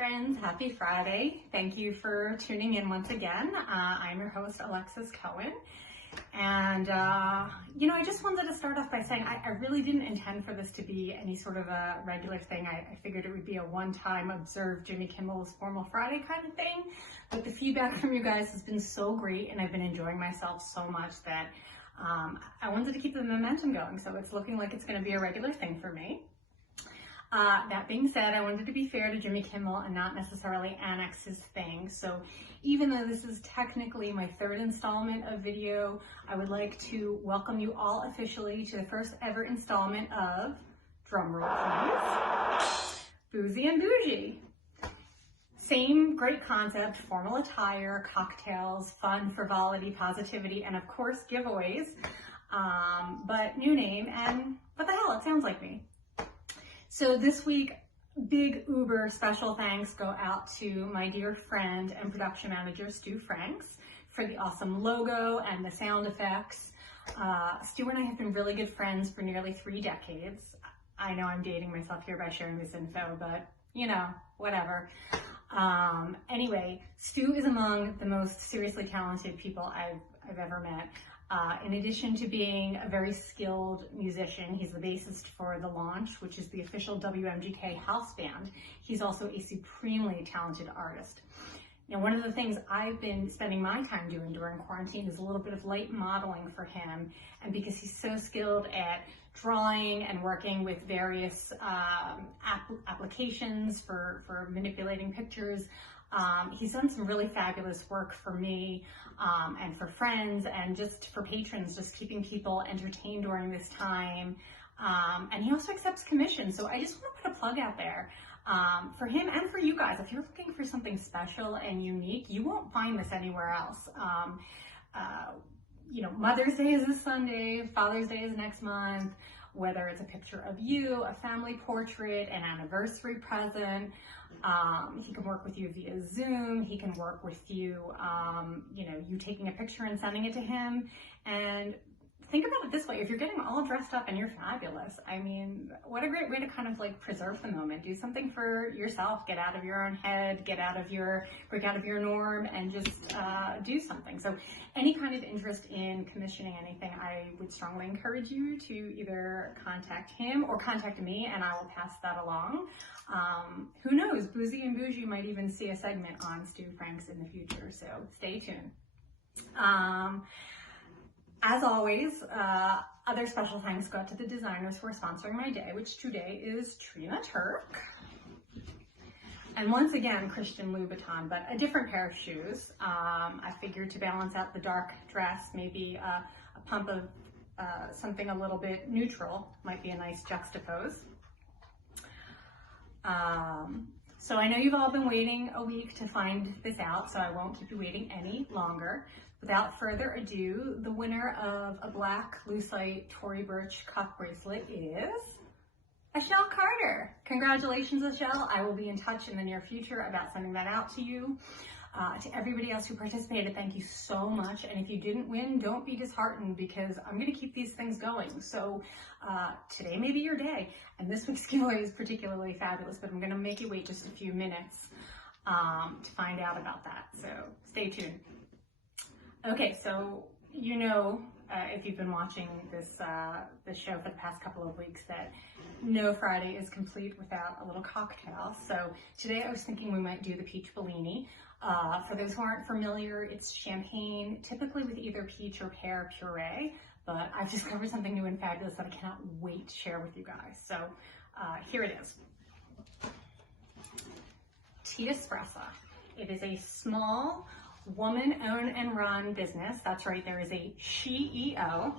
friends, happy Friday. Thank you for tuning in once again. I'm your host, Alexis Cohen. And, I just wanted to start off by saying I really didn't intend for this to be any sort of a regular thing. I figured it would be a one-time observe Jimmy Kimmel's Formal Friday kind of thing. But the feedback from you guys has been so great, and I've been enjoying myself so much that I wanted to keep the momentum going. So it's looking like it's going to be a regular thing for me. That being said, I wanted to be fair to Jimmy Kimmel and not necessarily annex his thing. So even though this is technically my third installment of video, I would like to welcome you all officially to the first ever installment of, drumroll please, Boozy and Bougie. Same great concept, formal attire, cocktails, fun, frivolity, positivity, and of course giveaways, but new name, and what the hell, it sounds like me. So this week, big uber special thanks go out to my dear friend and production manager, Stu Franks, for the awesome logo and the sound effects. Stu and I have been really good friends for nearly 3 decades. I know I'm dating myself here by sharing this info, but whatever. Anyway, Stu is among the most seriously talented people I've ever met. In addition to being a very skilled musician, he's the bassist for The Launch, which is the official WMGK house band. He's also a supremely talented artist. Now, one of the things I've been spending my time doing during quarantine is a little bit of light modeling for him. And because he's so skilled at drawing and working with various applications for manipulating pictures, he's done some really fabulous work for me and for friends and just for patrons, just keeping people entertained during this time. And he also accepts commissions. So I just want to put a plug out there for him and for you guys. If you're looking for something special and unique, you won't find this anywhere else. Mother's Day is this Sunday, Father's Day is next month. Whether it's a picture of you, a family portrait, an anniversary present, he can work with you via Zoom. He can work with you, you taking a picture and sending it to him. And think about it this way: if you're getting all dressed up and you're fabulous, I mean, what a great way to kind of like preserve the moment. Do something for yourself. Get out of your own head. Break out of your norm, and just do something. So, any kind of interest in commissioning anything, I would strongly encourage you to either contact him or contact me, and I will pass that along. Who knows? Boozy and Bougie might even see a segment on Stu Franks in the future. So stay tuned. As always, other special thanks go out to the designers who are sponsoring my day, which today is Trina Turk. And once again, Christian Louboutin, but a different pair of shoes. I figured to balance out the dark dress, maybe a pump of something a little bit neutral might be a nice juxtapose. So I know you've all been waiting a week to find this out, so I won't keep you waiting any longer. Without further ado, the winner of a black lucite Tory Burch cuff bracelet is Ashelle Carter. Congratulations, Ashelle. I will be in touch in the near future about sending that out to you. To everybody else who participated, thank you so much. And if you didn't win, don't be disheartened, because I'm going to keep these things going. So today may be your day. And this week's giveaway is particularly fabulous, but I'm going to make you wait just a few minutes to find out about that. So stay tuned. Okay, so if you've been watching this show for the past couple of weeks, that no Friday is complete without a little cocktail. So today I was thinking we might do the peach Bellini. For those who aren't familiar, it's champagne, typically with either peach or pear puree, but I've discovered something new and fabulous that I cannot wait to share with you guys. So here it is. Teaspressa. It is a small woman-owned and run business. That's right, there is a CEO.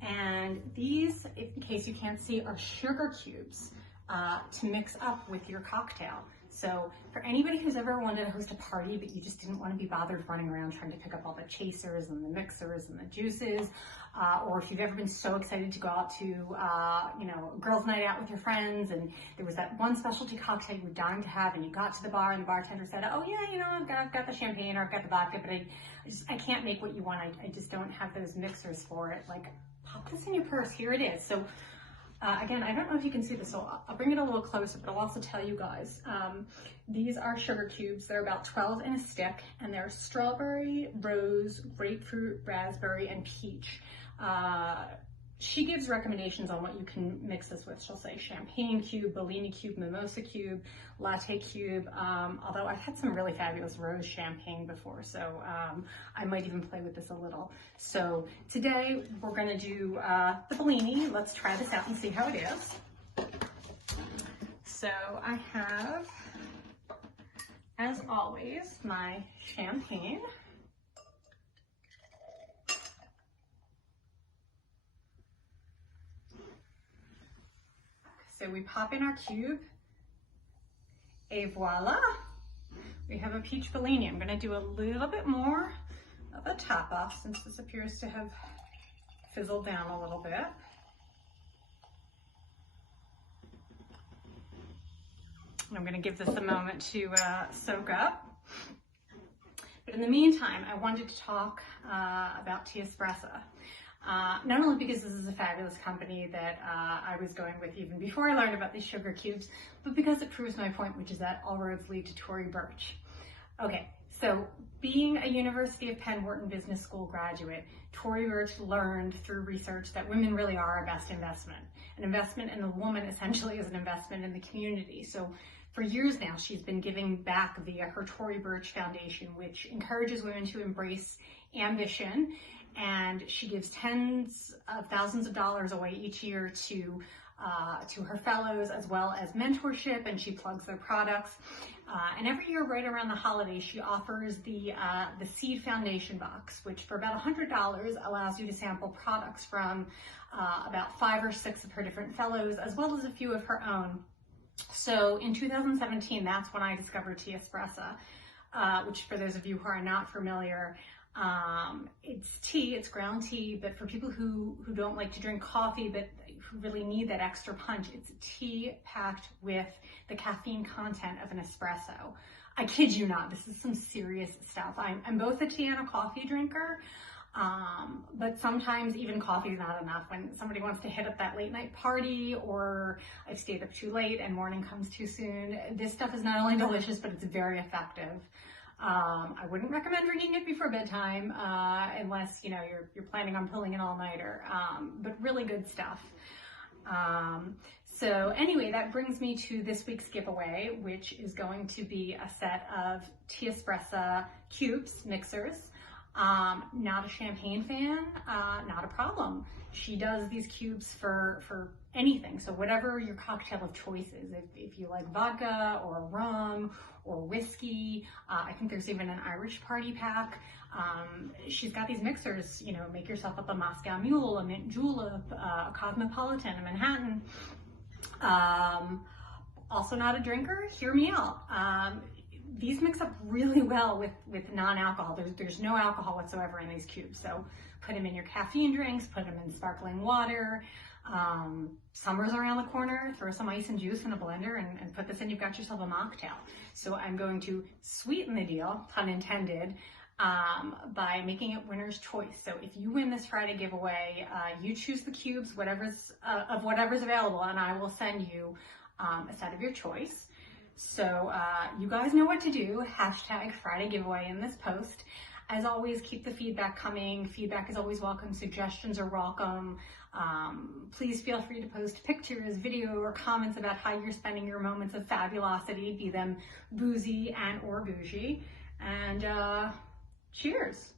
And these, in case you can't see, are sugar cubes to mix up with your cocktail. So for anybody who's ever wanted to host a party but you just didn't want to be bothered running around trying to pick up all the chasers and the mixers and the juices, or if you've ever been so excited to go out to, girls' night out with your friends, and there was that one specialty cocktail you were dying to have, and you got to the bar and the bartender said, oh yeah, I've got the champagne or I've got the vodka, but I can't make what you want. I just don't have those mixers for it. Like, pop this in your purse. Here it is. So Again, I don't know if you can see this, so I'll bring it a little closer, but I'll also tell you guys. These are sugar cubes. They're about 12 in a stick, and they're strawberry, rose, grapefruit, raspberry, and peach. She gives recommendations on what you can mix this with. She'll say champagne cube, Bellini cube, mimosa cube, latte cube, although I've had some really fabulous rose champagne before, so I might even play with this a little. So today we're gonna do the Bellini. Let's try this out and see how it is. So I have, as always, my champagne. So we pop in our cube, et voila, we have a peach Bellini. I'm gonna do a little bit more of a top off since this appears to have fizzled down a little bit. I'm gonna give this a moment to soak up. But in the meantime, I wanted to talk about Teaspressa. Not only because this is a fabulous company that I was going with even before I learned about these sugar cubes, but because it proves my point, which is that all roads lead to Tory Burch. Okay, so being a University of Penn Wharton Business School graduate, Tory Burch learned through research that women really are our best investment. An investment in a woman essentially is an investment in the community. So for years now, she's been giving back via her Tory Burch Foundation, which encourages women to embrace ambition. And she gives tens of thousands of dollars away each year to her fellows, as well as mentorship, and she plugs their products. And every year, right around the holidays, she offers the Seed Foundation box, which for about $100 allows you to sample products from about 5 or 6 of her different fellows, as well as a few of her own. So in 2017, that's when I discovered Teaspressa, which for those of you who are not familiar, it's tea, it's ground tea, but for people who don't like to drink coffee, but who really need that extra punch, it's tea packed with the caffeine content of an espresso. I kid you not, this is some serious stuff. I'm both a tea and a coffee drinker, but sometimes even coffee is not enough. When somebody wants to hit up that late night party, or I've stayed up too late and morning comes too soon, this stuff is not only delicious, but it's very effective. I wouldn't recommend drinking it before bedtime, unless, you know, you're planning on pulling an all-nighter, but really good stuff. So anyway, that brings me to this week's giveaway, which is going to be a set of Teaspressa cubes, mixers. Not a champagne fan, not a problem. She does these cubes for anything. So whatever your cocktail of choice is, if you like vodka or rum or whiskey, I think there's even an Irish party pack. She's got these mixers, you know, make yourself up a Moscow Mule, a mint julep, a Cosmopolitan, a Manhattan. Also not a drinker, hear me out. These mix up really well with non-alcohol. There's no alcohol whatsoever in these cubes. So put them in your caffeine drinks, put them in sparkling water. Summer's around the corner, throw some ice and juice in a blender and put this in, you've got yourself a mocktail. So I'm going to sweeten the deal, pun intended, by making it winner's choice. So if you win this Friday giveaway, you choose the cubes, whatever's available, and I will send you a set of your choice. So you guys know what to do. Hashtag Friday giveaway in this post. As always, keep the feedback coming. Feedback is always welcome. Suggestions are welcome. Please feel free to post pictures, video, or comments about how you're spending your moments of fabulosity, be them boozy and or bougie. And cheers.